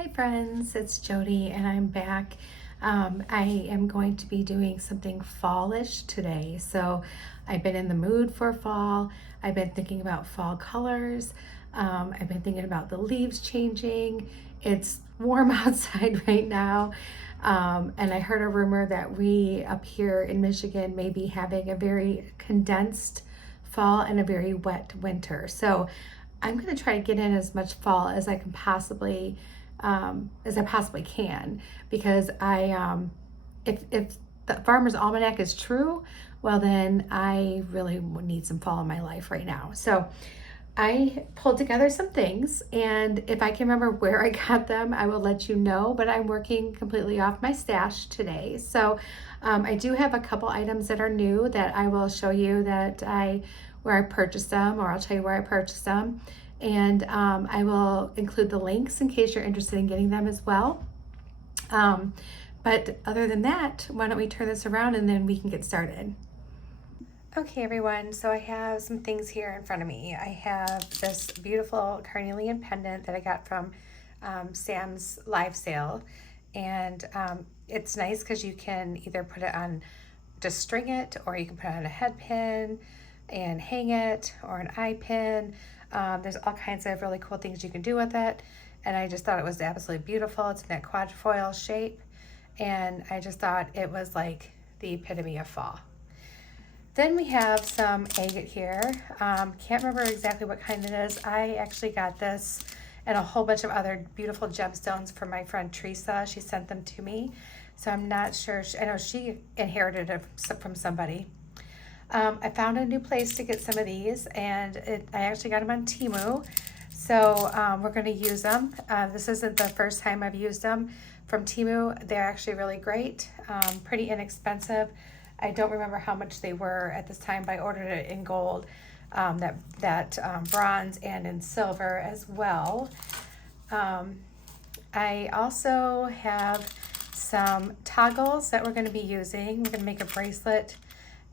Hi friends, it's Jody and I'm back. I am going to be doing something fallish today. So I've been in the mood for fall. I've been thinking about fall colors. I've been thinking about the leaves changing. It's warm outside right now. And I heard a rumor that we up here in Michigan may be having a very condensed fall and a very wet winter. So I'm going to try to get in as much fall as I can as I possibly can, because if the Farmer's Almanac is true, well then I really need some fall in my life right now. So I pulled together some things, and if I can remember where I got them, I will let you know, but I'm working completely off my stash today. So I do have a couple items that are new that I will show you where I purchased them, or I'll tell you where I purchased them. And I will include the links in case you're interested in getting them as well. But other than that, why don't we turn this around and then we can get started. Okay everyone, so I have some things here in front of me. I have this beautiful carnelian pendant that I got from Sam's live sale, and it's nice because you can either put it on, just string it, or you can put it on a head pin and hang it, or an eye pin. There's all kinds of really cool things you can do with it, and I just thought it was absolutely beautiful. It's in that quadrifoil shape, and I just thought it was like the epitome of fall. Then we have some agate here. Can't remember exactly what kind it is. I actually got this and a whole bunch of other beautiful gemstones from my friend Teresa. She sent them to me, so I'm not sure. I know she inherited it from somebody. I found a new place to get some of these, and I actually got them on Temu. So we're going to use them. This isn't the first time I've used them from Temu. They're actually really great, pretty inexpensive. I don't remember how much they were at this time, but I ordered it in gold, bronze, and in silver as well. I also have some toggles that we're going to be using. We're going to make a bracelet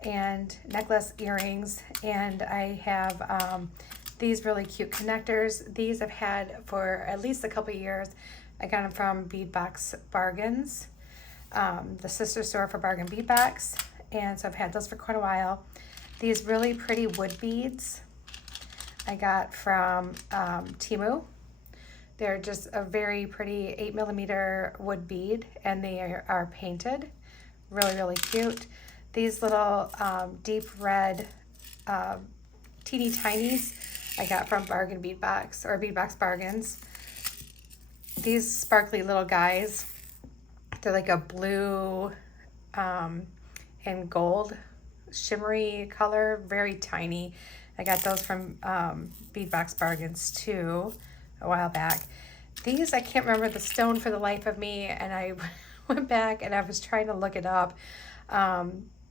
and necklace, earrings, and I have these really cute connectors. These I've had for at least a couple years. I got them from Beadbox Bargains, the sister store for Bargain Beadbox. And so I've had those for quite a while. These really pretty wood beads I got from Temu. They're just a very pretty 8mm wood bead, and they are painted. Really, really cute. These little deep red teeny tinies I got from Bargain Beadbox, or Beadbox Bargains. These sparkly little guys, they're like a blue and gold shimmery color, very tiny. I got those from Beadbox Bargains too a while back. These, I can't remember the stone for the life of me, and I went back and I was trying to look it up,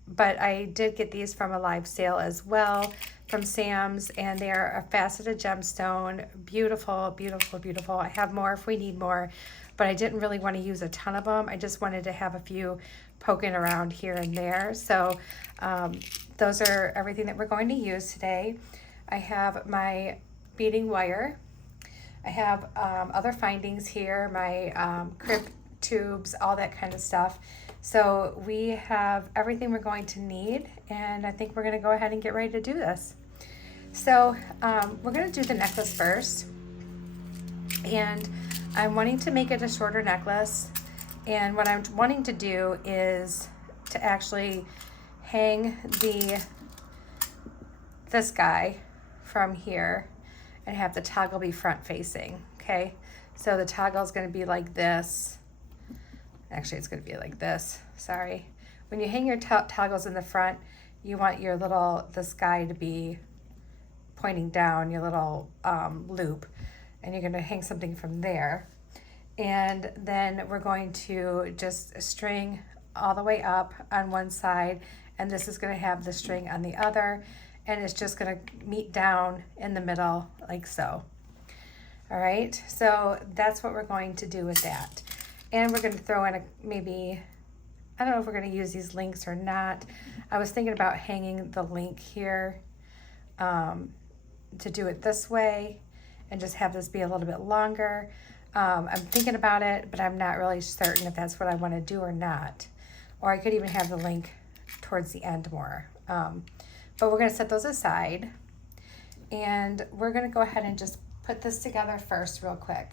but I did get these from a live sale as well from Sam's, and they're a faceted gemstone. Beautiful, beautiful, beautiful. I have more if we need more, but I didn't really want to use a ton of them. I just wanted to have a few poking around here and there. So those are everything that we're going to use today. I have my beading wire. I have other findings here, my crib tubes, all that kind of stuff. So we have everything we're going to need, and I think we're going to go ahead and get ready to do this. So we're going to do the necklace first, and I'm wanting to make it a shorter necklace. And what I'm wanting to do is to actually hang this guy from here and have the toggle be front facing, okay? So the toggle is going to be like this. Actually, it's going to be like this, sorry. When you hang your toggles in the front, you want this guy to be pointing down, your little loop, and you're going to hang something from there. And then we're going to just string all the way up on one side, and this is going to have the string on the other, and it's just going to meet down in the middle like so. All right, so that's what we're going to do with that. And we're going to throw in maybe, I don't know if we're going to use these links or not. I was thinking about hanging the link here to do it this way and just have this be a little bit longer. I'm thinking about it, but I'm not really certain if that's what I want to do or not. Or I could even have the link towards the end more. But we're going to set those aside. And we're going to go ahead and just put this together first real quick.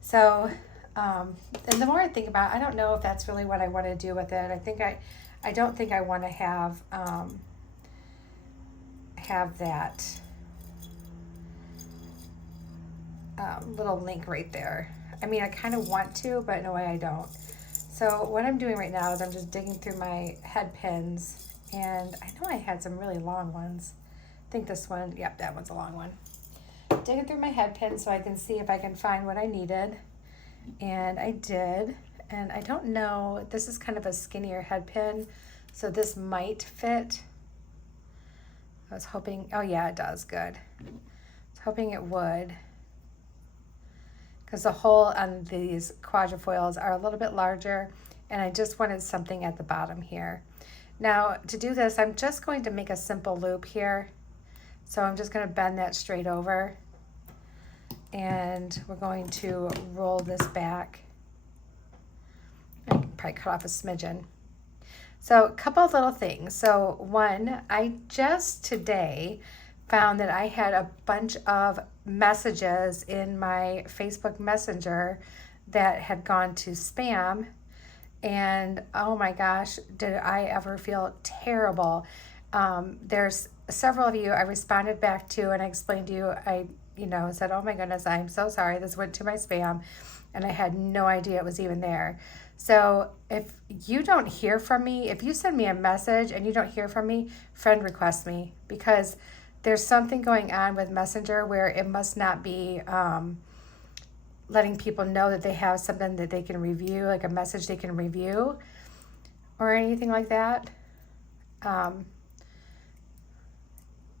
So, and the more I think about it, I don't know if that's really what I want to do with it. I don't think I want to have that little link right there. I mean, I kind of want to, but in a way I don't. So what I'm doing right now is I'm just digging through my head pins, and I know I had some really long ones. I think this one, yep, that one's a long one. Digging through my head pins so I can see if I can find what I needed, and I did. And I don't know, this is kind of a skinnier head pin, so this might fit. I was hoping, oh yeah, it does, good. I was hoping it would, because the hole on these quadrifoils are a little bit larger, and I just wanted something at the bottom here. Now, to do this, I'm just going to make a simple loop here. So I'm just going to bend that straight over, and we're going to roll this back. I can probably cut off a smidgen. So a couple of little things. So one, I just today found that I had a bunch of messages in my Facebook Messenger that had gone to spam, and oh my gosh, did I ever feel terrible. There's several of you I responded back to, and I explained to you, I said, oh my goodness, I'm so sorry, this went to my spam, and I had no idea it was even there. So if you don't hear from me, if you send me a message and you don't hear from me, friend request me, because there's something going on with Messenger where it must not be letting people know that they have something that they can review, like a message they can review or anything like that.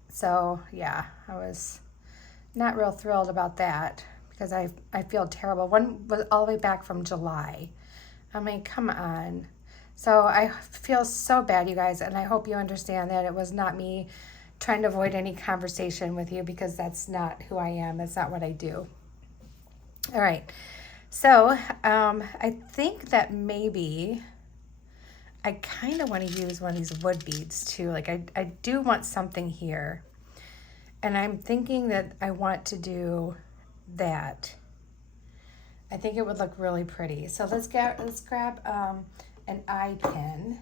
So yeah, I was not real thrilled about that, because I feel terrible. One was all the way back from July. I mean, come on. So I feel so bad, you guys, and I hope you understand that it was not me trying to avoid any conversation with you, because that's not who I am. That's not what I do. All right. So I think that maybe I kind of want to use one of these wood beads too. Like I do want something here. And I'm thinking that I want to do that. I think it would look really pretty. So let's grab an eye pin.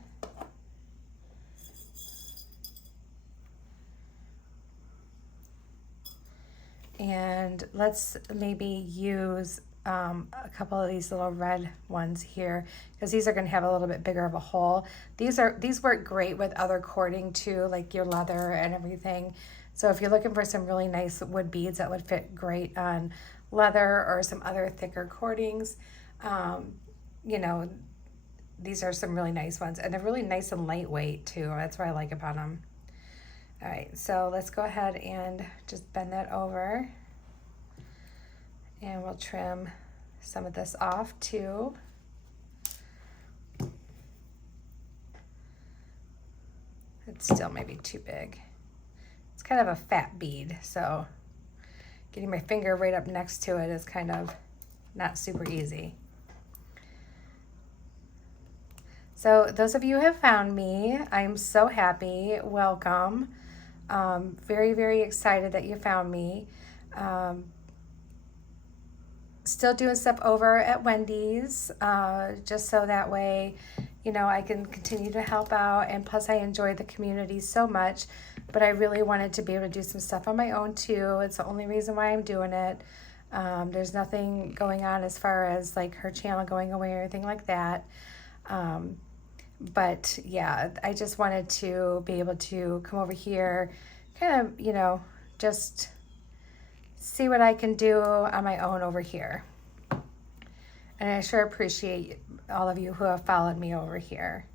And let's maybe use a couple of these little red ones here, because these are going to have a little bit bigger of a hole. These work great with other cording too, like your leather and everything. So if you're looking for some really nice wood beads that would fit great on leather or some other thicker cordings, these are some really nice ones, and they're really nice and lightweight too. That's what I like about them. All right, so let's go ahead and just bend that over, and we'll trim some of this off too. It's still maybe too big. It's kind of a fat bead, so getting my finger right up next to it is kind of not super easy. So those of you who have found me, I'm so happy. Welcome. Very, very excited that you found me. Still doing stuff over at Wendy's, just so that way, I can continue to help out. And plus I enjoy the community so much, but I really wanted to be able to do some stuff on my own too. It's the only reason why I'm doing it. There's nothing going on as far as like her channel going away or anything like that. But yeah, I just wanted to be able to come over here, kind of, just see what I can do on my own over here. And I sure appreciate all of you who have followed me over here.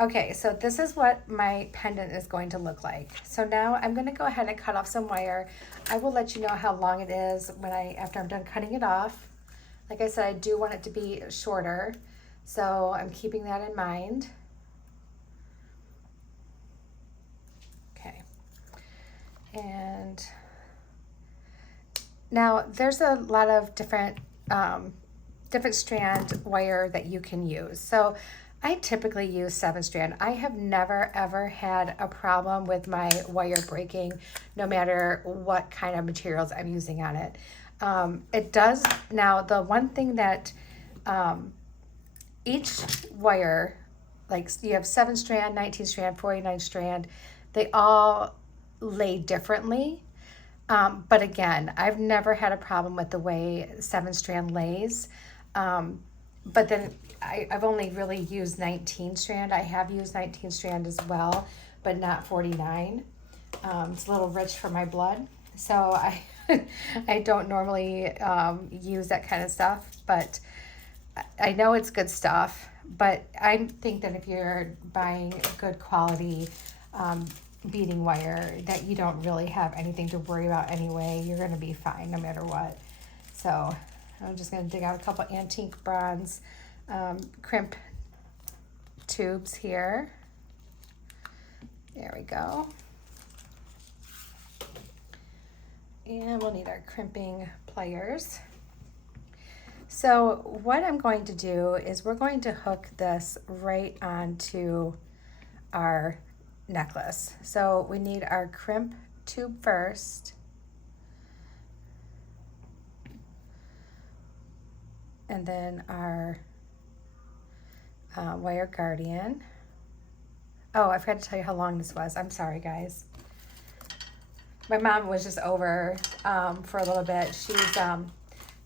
Okay, so this is what my pendant is going to look like. So now I'm going to go ahead and cut off some wire. I will let you know how long it is after I'm done cutting it off. Like I said, I do want it to be shorter, so I'm keeping that in mind. Okay. And now there's a lot of different different strand wire that you can use. So I typically use 7-strand. I have never ever had a problem with my wire breaking, no matter what kind of materials I'm using on it. It does, now the one thing that each wire, like you have 7-strand, 19-strand, 49-strand, they all lay differently. But again, I've never had a problem with the way 7-strand lays. But then I've only really used 19-strand. I have used 19-strand as well, but not 49. It's a little rich for my blood. So I don't normally use that kind of stuff, but I know it's good stuff. But I think that if you're buying good quality beading wire, that you don't really have anything to worry about anyway. You're going to be fine no matter what. So I'm just going to dig out a couple antique bronze crimp tubes here. There we go. And we'll need our crimping pliers. So what I'm going to do is we're going to hook this right onto our necklace. So we need our crimp tube first. And then our wire guardian. Oh, I forgot to tell you how long this was. I'm sorry, guys. My mom was just over for a little bit.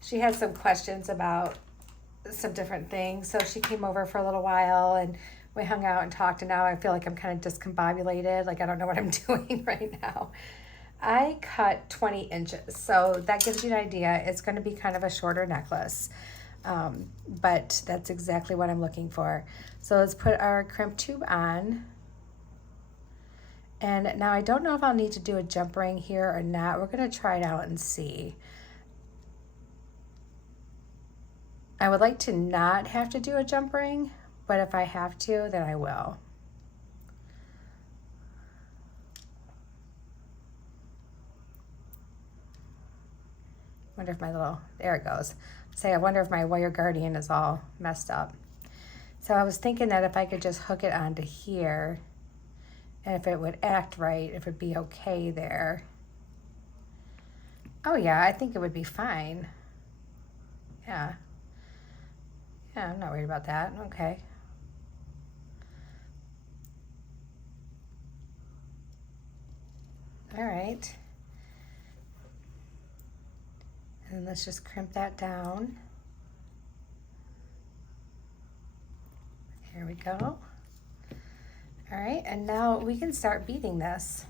She had some questions about some different things, so she came over for a little while and we hung out and talked, and now I feel like I'm kind of discombobulated, like I don't know what I'm doing right now. I cut 20 inches, so that gives you an idea. It's going to be kind of a shorter necklace, but that's exactly what I'm looking for. So let's put our crimp tube on. And now I don't know if I'll need to do a jump ring here or not. We're going to try it out and see. I would like to not have to do a jump ring, but if I have to, then I will. Wonder if my little, there it goes. Say, I wonder if my wire guardian is all messed up. So I was thinking that if I could just hook it onto here, and if it would act right, if it'd be okay there. Oh yeah, I think it would be fine. Yeah. Yeah, I'm not worried about that. Okay. All right. And let's just crimp that down. Here we go. All right, and now we can start beading this.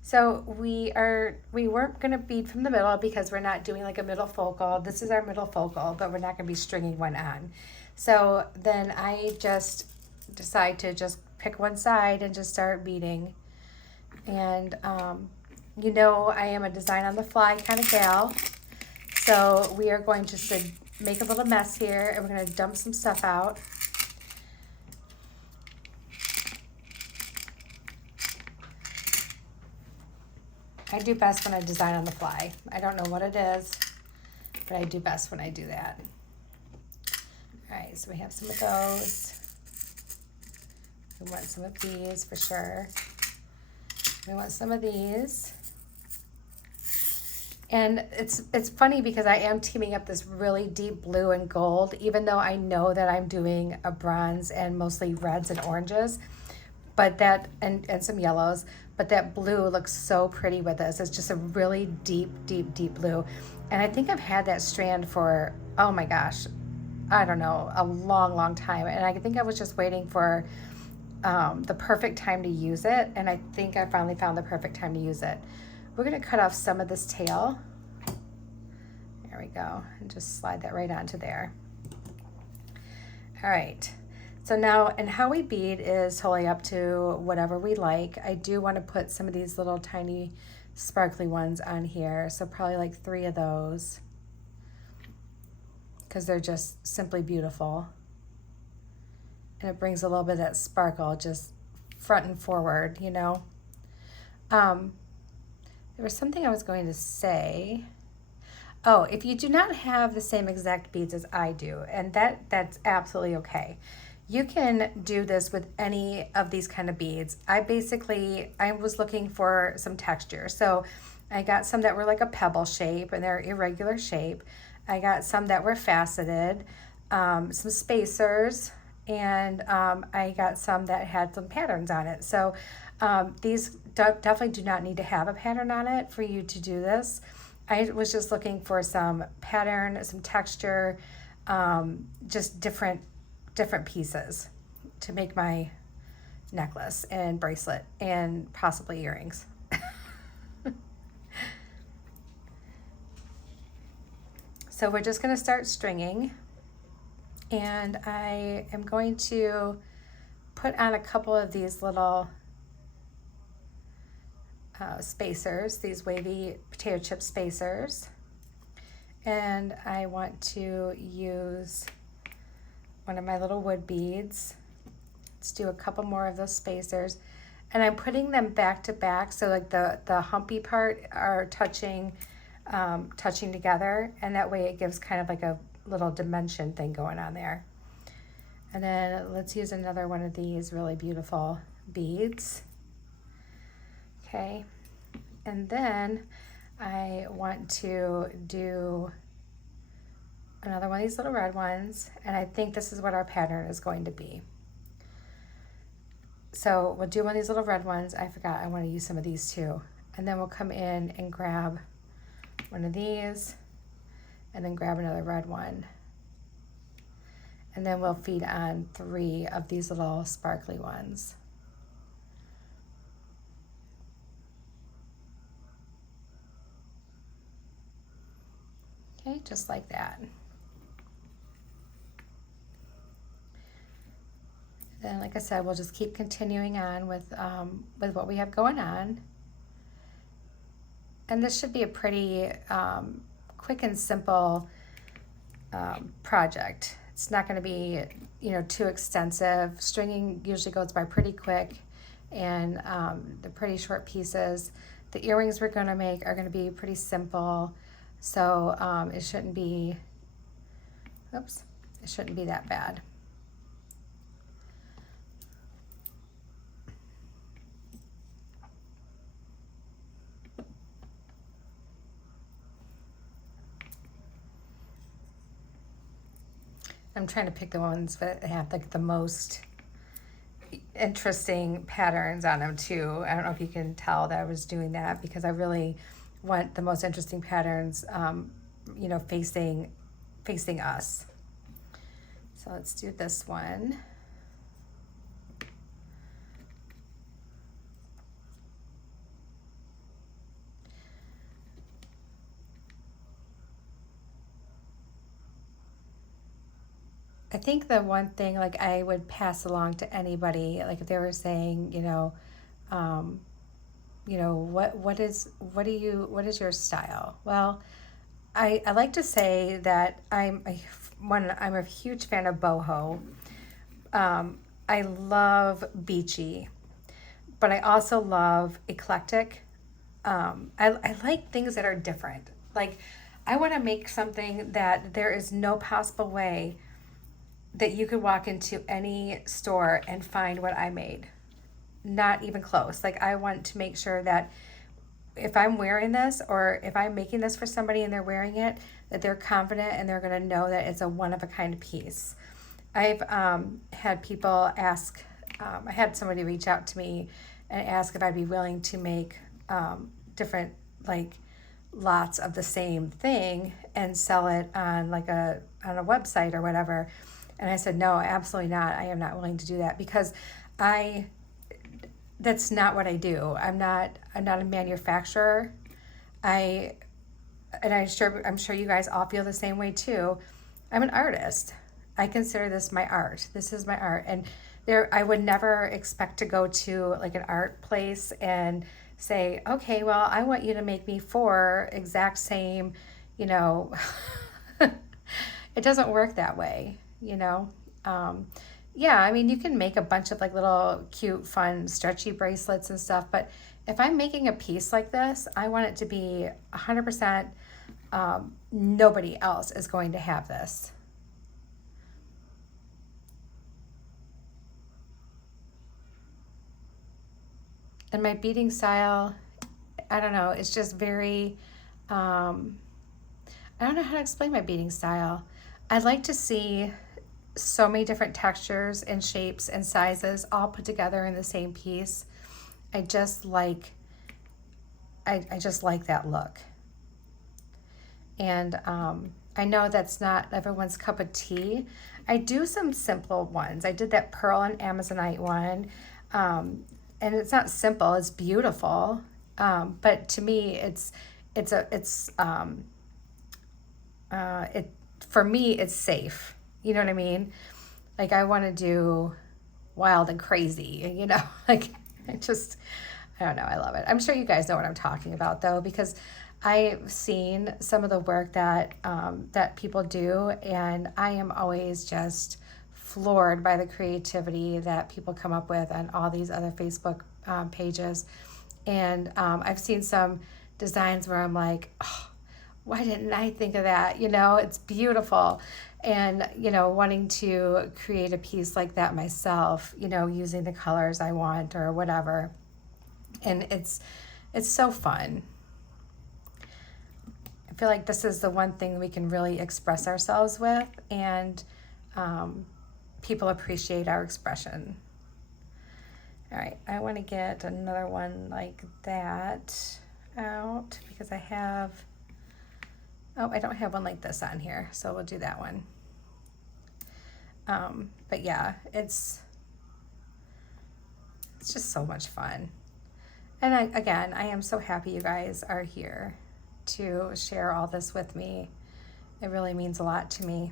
So we weren't gonna bead from the middle because we're not doing like a middle focal. This is our middle focal, but we're not gonna be stringing one on. So then I just decide to just pick one side and just start beading. And you know, I am a design on the fly kind of gal. So we are going to make a little mess here, and we're gonna dump some stuff out. I do best when I design on the fly. I don't know what it is, but I do best when I do that. All right, so we have some of those. We want some of these for sure. We want some of these. And it's funny because I am teaming up this really deep blue and gold, even though I know that I'm doing a bronze and mostly reds and oranges, but that, and some yellows, but that blue looks so pretty with this. It's just a really deep, deep, deep blue. And I think I've had that strand for, oh my gosh, I don't know, a long, long time. And I think I was just waiting for the perfect time to use it. And I think I finally found the perfect time to use it. We're gonna cut off some of this tail. There we go. And just slide that right onto there. All right. So now, and how we bead is totally up to whatever we like. I do want to put some of these little tiny sparkly ones on here. So probably like 3 of those, because they're just simply beautiful. And it brings a little bit of that sparkle just front and forward, you know. There was something I was going to say. Oh, if you do not have the same exact beads as I do, and that's absolutely okay. You can do this with any of these kind of beads. I was looking for some texture. So I got some that were like a pebble shape and they're irregular shape. I got some that were faceted, some spacers, and I got some that had some patterns on it. So these definitely do not need to have a pattern on it for you to do this. I was just looking for some pattern, some texture, just different pieces to make my necklace and bracelet and possibly earrings. So we're just going to start stringing, and I am going to put on a couple of these little spacers, these wavy potato chip spacers, and I want to use one of my little wood beads. Let's do a couple more of those spacers, and I'm putting them back to back so like the humpy part are touching together, and that way it gives kind of like a little dimension thing going on there. And then let's use another one of these really beautiful beads. Okay, and then I want to do another one of these little red ones, and I think this is what our pattern is going to be. So we'll do one of these little red ones. I forgot I want to use some of these too. And then we'll come in and grab one of these and then grab another red one. And then we'll feed on 3 of these little sparkly ones. Okay, just like that. Then, like I said, we'll just keep continuing on with what we have going on. And this should be a pretty quick and simple project. It's not going to be, too extensive. Stringing usually goes by pretty quick, and the pretty short pieces. The earrings we're going to make are going to be pretty simple, so it shouldn't be that bad. I'm trying to pick the ones that have like the most interesting patterns on them too. I don't know if you can tell that I was doing that because I really want the most interesting patterns, facing us. So let's do this one. I think the one thing like I would pass along to anybody, like if they were saying, what is your style? Well, I like to say that I'm a huge fan of boho. I love beachy, but I also love eclectic. I like things that are different. Like I want to make something that there is no possible way that you could walk into any store and find what I made. Not even close. Like I want to make sure that if I'm wearing this or if I'm making this for somebody and they're wearing it, that they're confident and they're going to know that it's a one-of-a-kind piece. I've had people ask, I had somebody reach out to me and ask if I'd be willing to make different like lots of the same thing and sell it on like on a website or whatever. And I said, no, absolutely not. I am not willing to do that because that's not what I do. I'm not a manufacturer. I'm sure you guys all feel the same way too. I'm an artist. I consider this my art. This is my art. And I would never expect to go to like an art place and say, okay, well, I want you to make me 4 exact same, it doesn't work that way. Yeah, I mean, you can make a bunch of like little cute, fun, stretchy bracelets and stuff, but if I'm making a piece like this, I want it to be 100% nobody else is going to have this. And my beading style, I don't know, it's just very, I don't know how to explain my beading style. I'd like to see so many different textures and shapes and sizes all put together in the same piece. I just like that look. And I know that's not everyone's cup of tea. I do some simple ones. I did that pearl and amazonite one. And it's not simple, it's beautiful. But to me, for me, it's safe. You know what I mean? Like I want to do wild and crazy, you know, like I don't know. I love it. I'm sure you guys know what I'm talking about though, because I've seen some of the work that, that people do, and I am always just floored by the creativity that people come up with on all these other Facebook pages. And I've seen some designs where I'm like, oh, why didn't I think of that? You know, it's beautiful. And, you know, wanting to create a piece like that myself, you know, using the colors I want or whatever. And it's so fun. I feel like this is the one thing we can really express ourselves with, and people appreciate our expression. All right, I want to get another one like that out because I don't have one like this on here, so we'll do that one. But yeah, it's just so much fun. And I am so happy you guys are here to share all this with me. It really means a lot to me.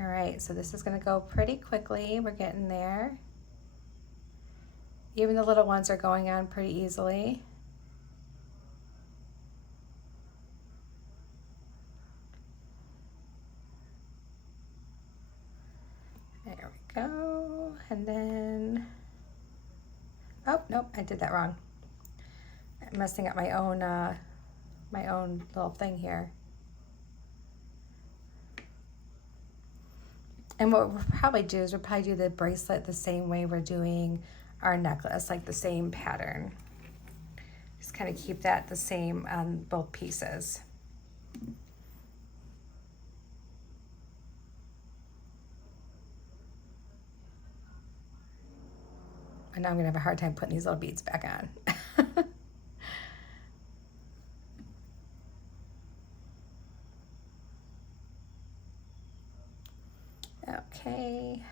All right, so this is going to go pretty quickly. We're getting there. Even the little ones are going on pretty easily. There we go. And then, oh, nope, I did that wrong. I'm messing up my own little thing here. And what we'll probably do is we'll probably do the bracelet the same way we're doing our necklace, like the same pattern. Just kind of keep that the same on both pieces. And now I'm gonna have a hard time putting these little beads back on. Okay.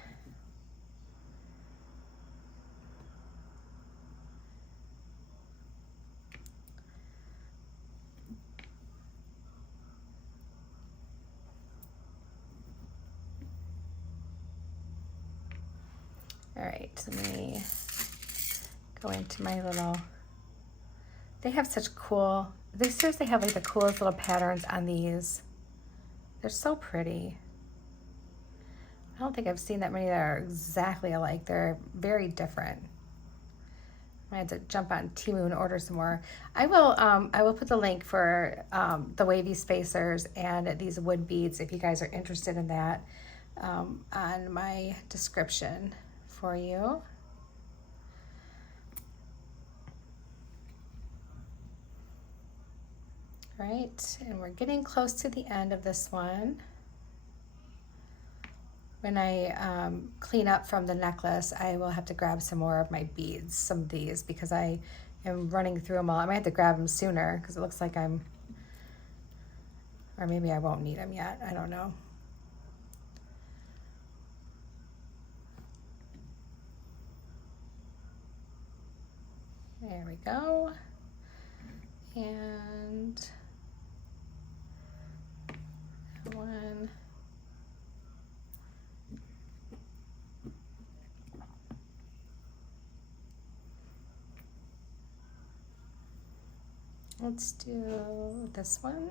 All right, let me go into my little, they have such cool, they seriously have like the coolest little patterns on these. They're so pretty. I don't think I've seen that many that are exactly alike. They're very different. I had to jump on Temu and order some more. I will put the link for the wavy spacers and these wood beads if you guys are interested in that on my description for you. Right, and we're getting close to the end of this one. When I clean up from the necklace, I will have to grab some more of my beads, some of these, because I am running through them all. I might have to grab them sooner because it looks like or maybe I won't need them yet. I don't know. There we go. And that one. Let's do this one.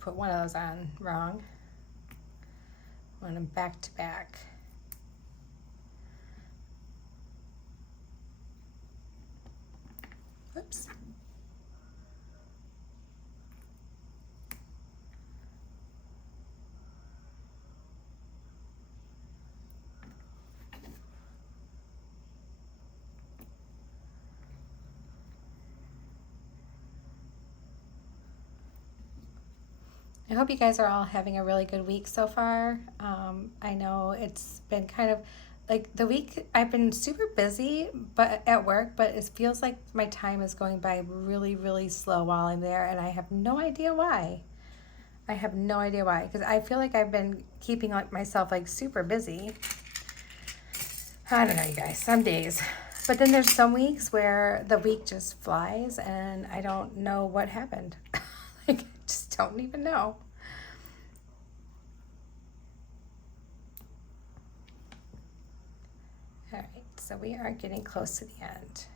put one of those on wrong. I want them back to back. Whoops. I hope you guys are all having a really good week so far. I know it's been kind of like the week I've been super busy but at work, but it feels like my time is going by really, really slow while I'm there, and I have no idea why. I have no idea why, because I feel like I've been keeping like myself like super busy. I don't know, you guys, some days. But then there's some weeks where the week just flies and I don't know what happened. Like, I just don't even know. All right, so we are getting close to the end.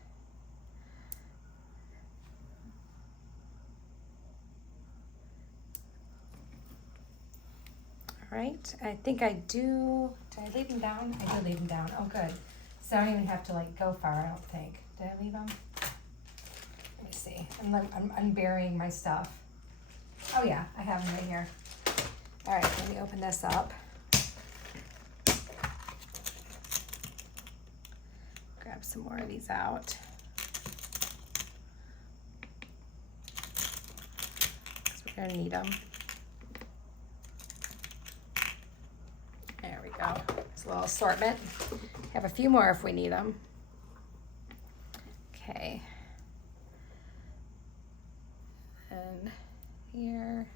All right, I think I do. Did I leave them down? I did leave them down. Oh, good. So I don't even have to like go far, I don't think. Did I leave them? Let me see. I'm unburying my stuff. Oh yeah, I have them right here. All right, let me open this up. Grab some more of these out. Because we're gonna need them. There we go. It's a little assortment. Have a few more if we need them. Okay. And here,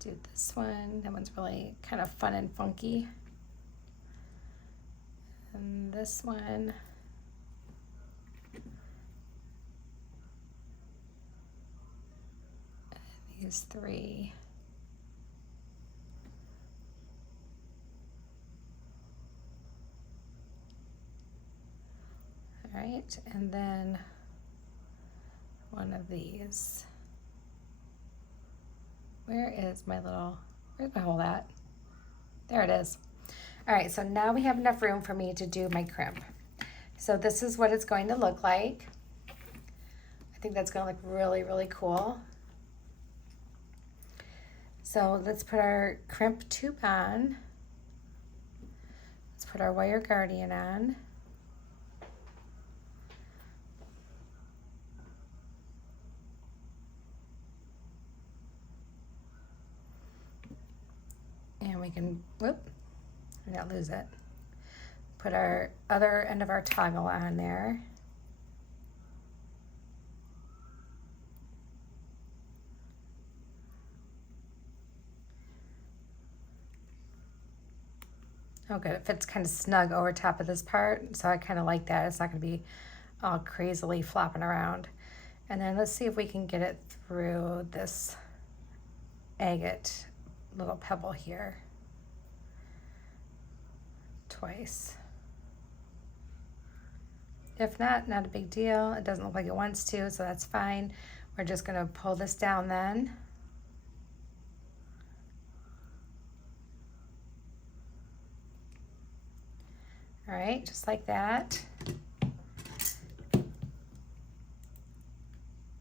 do this one. That one's really kind of fun and funky. And this one. And these three. All right, and then one of these. Where's my hole at? There it is. All right, so now we have enough room for me to do my crimp. So this is what it's going to look like. I think that's gonna look really, really cool. So let's put our crimp tube on. Let's put our wire guardian on. And we can, not lose it. Put our other end of our toggle on there. Oh good, it fits kind of snug over top of this part, so I kind of like that. It's not gonna be all crazily flopping around. And then let's see if we can get it through this agate little pebble here. Twice. If not, not a big deal. It doesn't look like it wants to, so that's fine. We're just gonna pull this down then. All right, just like that. And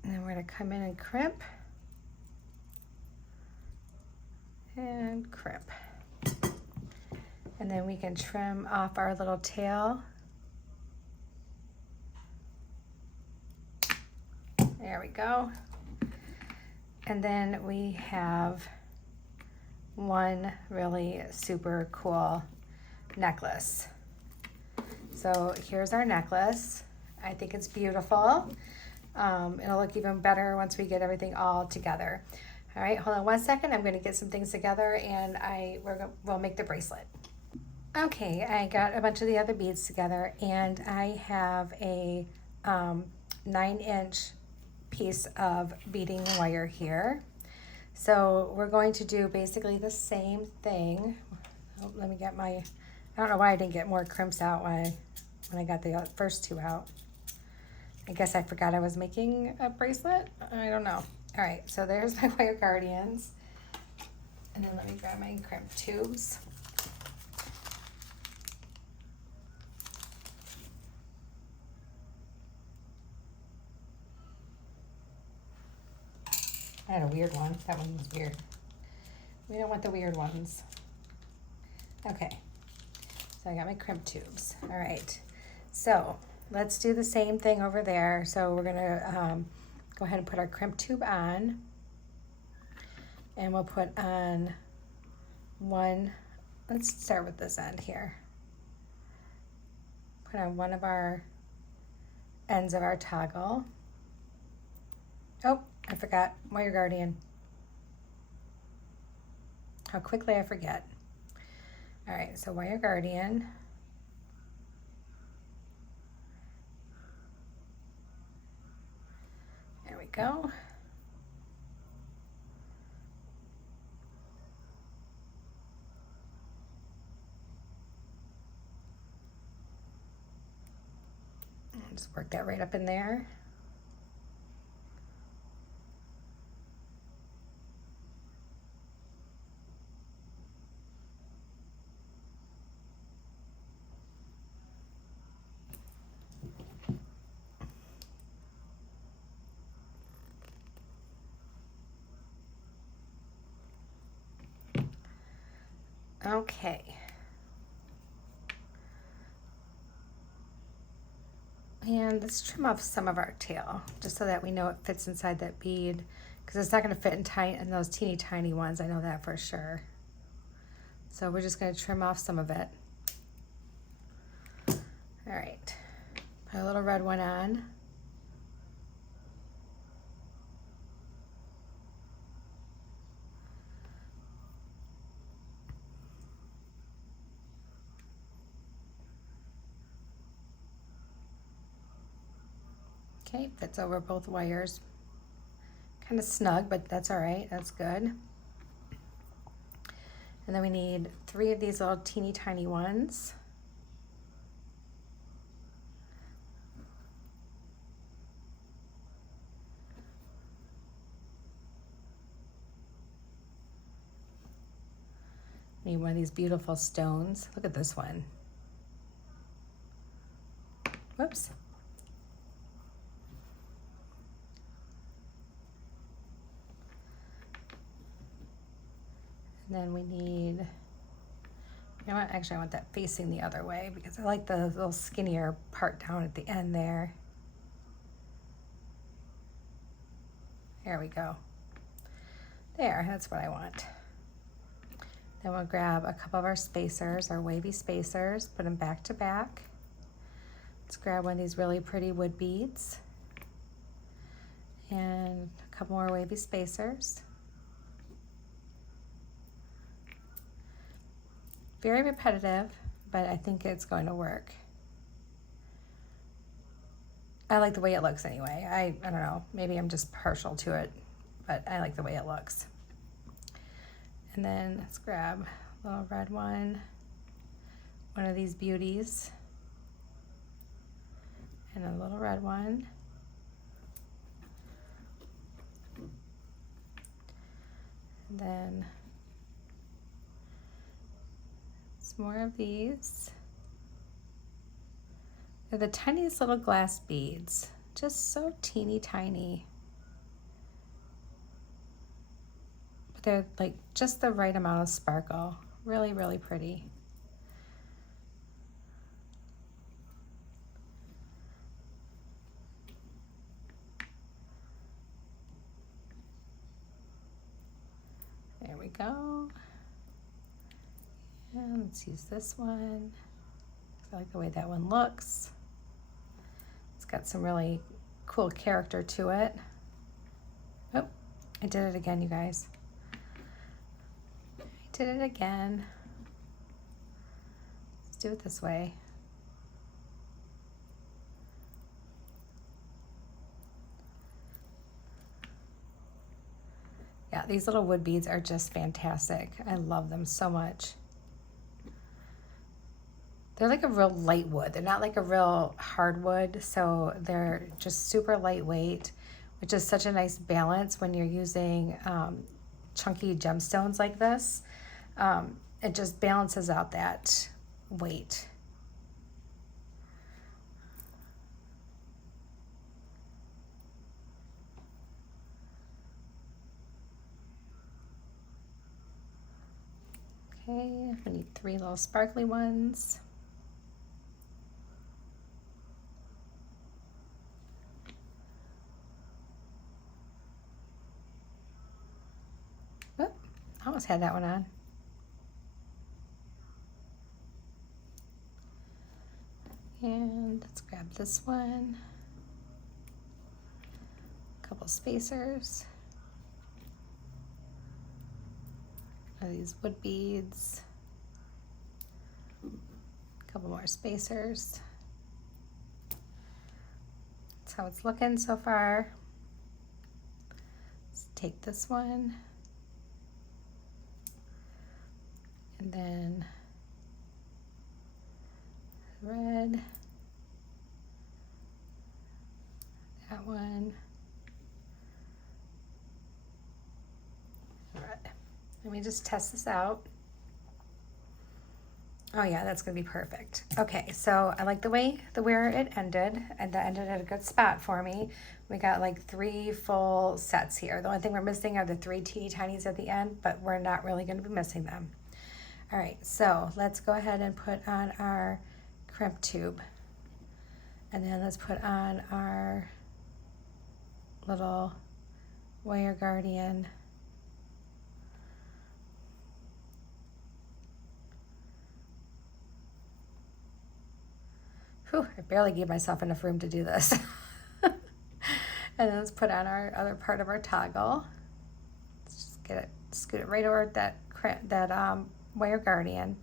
then we're gonna come in and crimp. And crimp. And then we can trim off our little tail. There we go. And then we have one really super cool necklace. So here's our necklace. I think it's beautiful. It'll look even better once we get everything all together. All right, hold on 1 second. I'm gonna get some things together and we'll make the bracelet. Okay, I got a bunch of the other beads together and I have a 9-inch piece of beading wire here. So we're going to do basically the same thing. Oh, let me get I don't know why I didn't get more crimps out when I got the first two out. I guess I forgot I was making a bracelet. I don't know. All right, so there's my wire guardians. And then let me grab my crimp tubes. I had a weird one. That one was weird. We don't want the weird ones. Okay, so I got my crimp tubes. All right, so let's do the same thing over there. So we're gonna go ahead and put our crimp tube on, and we'll put on one, let's start with this end here. Put on one of our ends of our toggle. Oh, I forgot wire guardian. How quickly I forget. All right, so wire guardian. There we go. Just work that right up in there. Okay. And let's trim off some of our tail, just so that we know it fits inside that bead, because it's not going to fit in those teeny tiny ones. I know that for sure. So we're just going to trim off some of it. All right, put a little red one on. Okay, fits over both wires. Kind of snug, but that's all right, that's good. And then we need 3 of these little teeny tiny ones. Need one of these beautiful stones. Look at this one. Whoops. And then we need, you know what, actually I want that facing the other way because I like the little skinnier part down at the end there. There we go. There, that's what I want. Then we'll grab a couple of our spacers, our wavy spacers, put them back to back. Let's grab one of these really pretty wood beads and a couple more wavy spacers. Very repetitive, but I think it's going to work. I like the way it looks anyway. I don't know, maybe I'm just partial to it, but I like the way it looks. And then let's grab a little red one of these beauties, and a little red one. And then some more of these. They're the tiniest little glass beads, just so teeny tiny. But they're like just the right amount of sparkle. Really, really pretty. There we go. And let's use this one. I like the way that one looks. It's got some really cool character to it. Oh, I did it again, you guys. I did it again. Let's do it this way. Yeah, these little wood beads are just fantastic. I love them so much. They're like a real light wood. They're not like a real hard wood, so they're just super lightweight. which is such a nice balance when you're using chunky gemstones like this. It just balances out that weight. Okay, we need 3 little sparkly ones. Oop, I almost had that one on. And let's grab this one. A couple spacers. These wood beads. A couple more spacers. That's how it's looking so far. Let's take this one. And then red, that one, red. Let me just test this out. Oh yeah, that's gonna be perfect. Okay, so I like the way where it ended, and that ended at a good spot for me. We got like 3 full sets here. The only thing we're missing are the 3 teeny tinies at the end, but we're not really gonna be missing them. All right, so let's go ahead and put on our crimp tube. And then let's put on our little wire guardian. Whew, I barely gave myself enough room to do this. And then let's put on our other part of our toggle. Let's just get it, scoot it right over that wire guardian.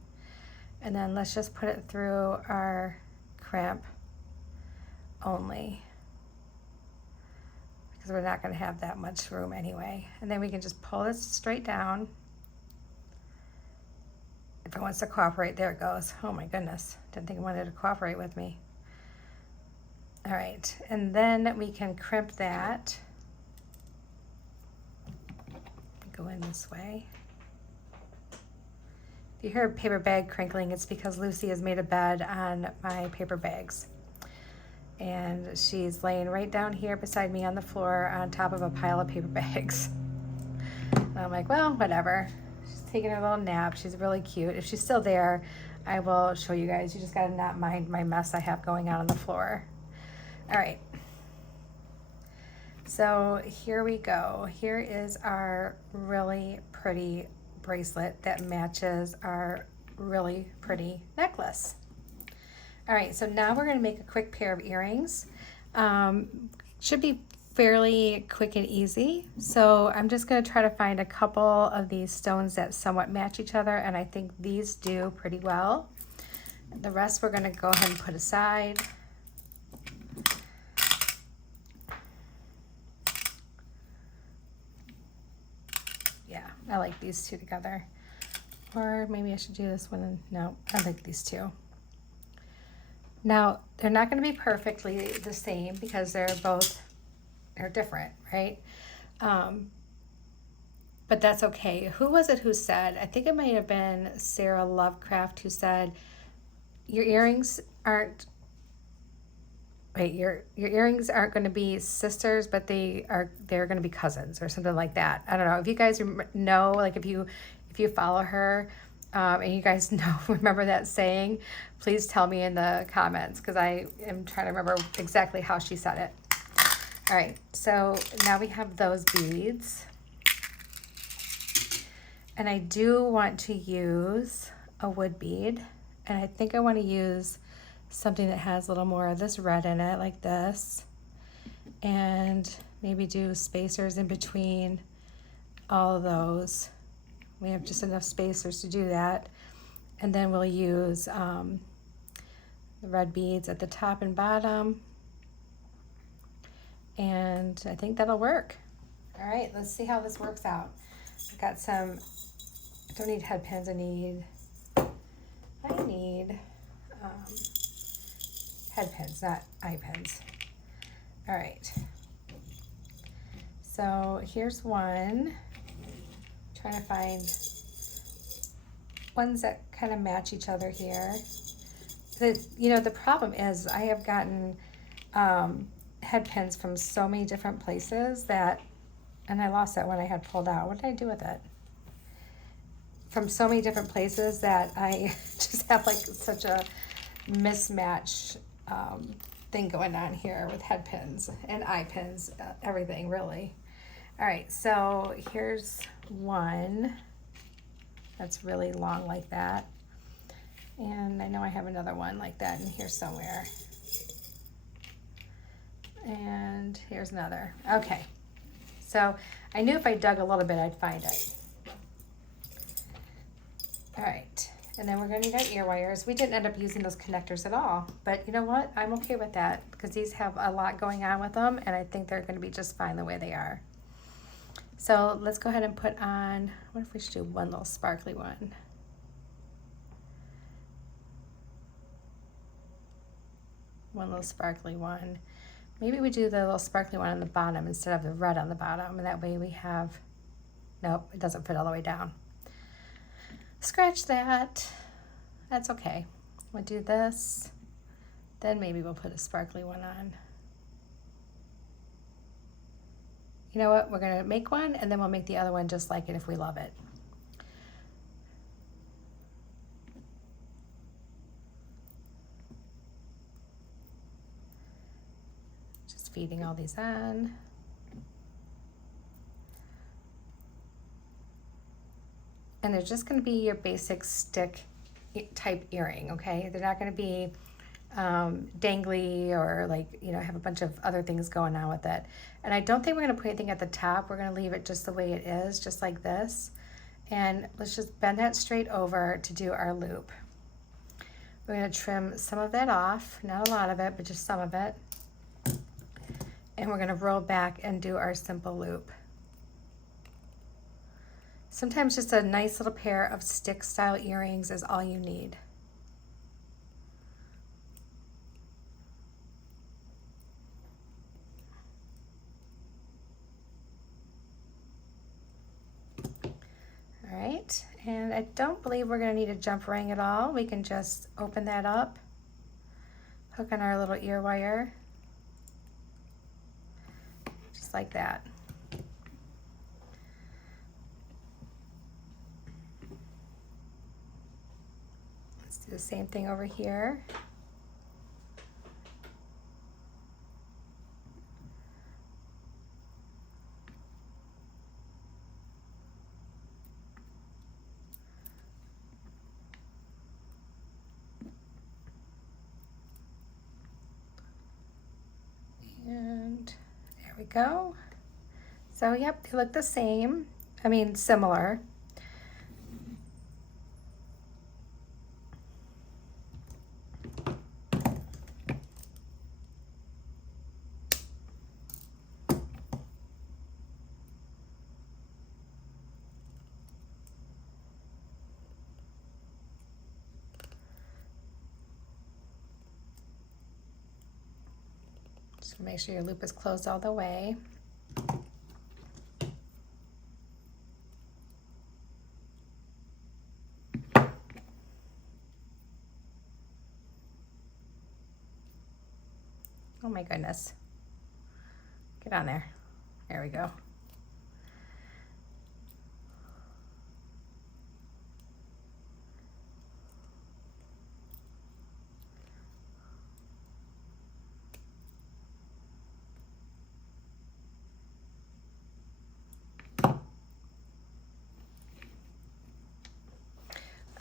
And then let's just put it through our crimp only, because we're not going to have that much room anyway. And then we can just pull this straight down. If it wants to cooperate, there it goes. Oh my goodness, didn't think it wanted to cooperate with me. All right, and then we can crimp that. Go in this way. If you hear a paper bag crinkling, it's because Lucy has made a bed on my paper bags. And she's laying right down here beside me on the floor on top of a pile of paper bags. And I'm like, well, whatever. She's taking her little nap. She's really cute. If she's still there, I will show you guys. You just gotta not mind my mess I have going on the floor. All right. So here we go. Here is our really pretty bracelet that matches our really pretty necklace. All right, so now we're going to make a quick pair of earrings. Should be fairly quick and easy. So I'm just going to try to find a couple of these stones that somewhat match each other, and I think these do pretty well. The rest we're going to go ahead and put aside. Yeah, I like these two together. Or maybe I should do this one. And, no, I like these two. Now, they're not going to be perfectly the same because they're different, right? But that's okay. Who was it who said, I think it might have been Sarah Lovecraft, who said, your earrings aren't going to be sisters, but they're going to be cousins or something like that. I don't know. If you guys know, like if you follow her, and you guys remember that saying, please tell me in the comments, because I am trying to remember exactly how she said it. All right, so now we have those beads. And I do want to use a wood bead. And I think I want to use something that has a little more of this red in it, like this. And maybe do spacers in between all of those. We have just enough spacers to do that. And then we'll use the red beads at the top and bottom. And I think that'll work. All right, let's see how this works out. I've got some, I don't need head pins, I need head pins, not eye pins. All right. So here's one. Trying to find ones that kind of match each other here. The problem is I have gotten head pins from so many different places and I lost that one I had pulled out. What did I do with it? From so many different places that I just have like such a mismatch thing going on here with head pins and eye pins, everything really. All right, so here's one that's really long like that. And I know I have another one like that in here somewhere. And here's another. Okay, so I knew if I dug a little bit, I'd find it. All right, and then we're gonna need our ear wires. We didn't end up using those connectors at all, but you know what? I'm okay with that because these have a lot going on with them and I think they're gonna be just fine the way they are. So let's go ahead and put on, what if we should do one little sparkly one? One little sparkly one. Maybe we do the little sparkly one on the bottom instead of the red on the bottom, and that way we have, nope, it doesn't fit all the way down. Scratch that. That's okay. We'll do this. Then maybe we'll put a sparkly one on. You know what? We're going to make one and then we'll make the other one just like it if we love it. Just feeding all these on. And they're just going to be your basic stick type earring, okay? They're not going to be dangly or like, have a bunch of other things going on with it. And I don't think we're going to put anything at the top. We're going to leave it just the way it is, just like this. And let's just bend that straight over to do our loop. We're going to trim some of that off, not a lot of it, but just some of it. And we're going to roll back and do our simple loop. Sometimes just a nice little pair of stick style earrings is all you need. All right, and I don't believe we're going to need a jump ring at all. We can just open that up, hook on our little ear wire, just like that. Do the same thing over here. And there we go. So yep, they look the same. I mean, similar. Just make sure your loop is closed all the way. Oh my goodness. Get on there. There we go.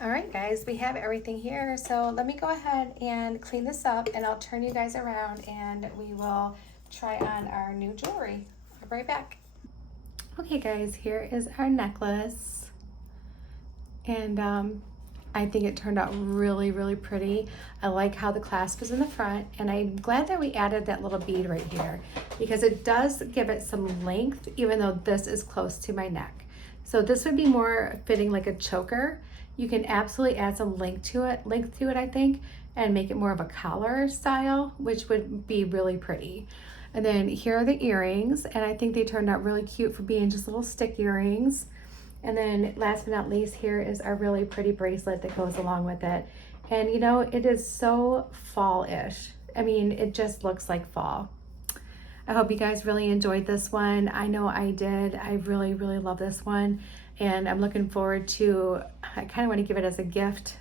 All right, guys, we have everything here. So let me go ahead and clean this up and I'll turn you guys around and we will try on our new jewelry. I'll be right back. Okay, guys, here is our necklace. And I think it turned out really, really pretty. I like how the clasp is in the front, and I'm glad that we added that little bead right here because it does give it some length, even though this is close to my neck. So this would be more fitting like a choker. You can absolutely add some length to it, I think, and make it more of a collar style, which would be really pretty. And then here are the earrings, and I think they turned out really cute for being just little stick earrings. And then last but not least, here is our really pretty bracelet that goes along with it. And you know, it is so fall-ish. I mean, it just looks like fall. I hope you guys really enjoyed this one. I know I did. I really, really love this one. And I'm looking forward to, I kind of want to give it as a gift,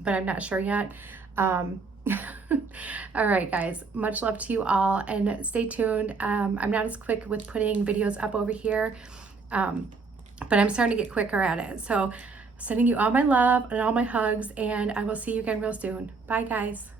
but I'm not sure yet. All right, guys, much love to you all, and stay tuned. I'm not as quick with putting videos up over here, but I'm starting to get quicker at it. So sending you all my love and all my hugs, and I will see you again real soon. Bye, guys.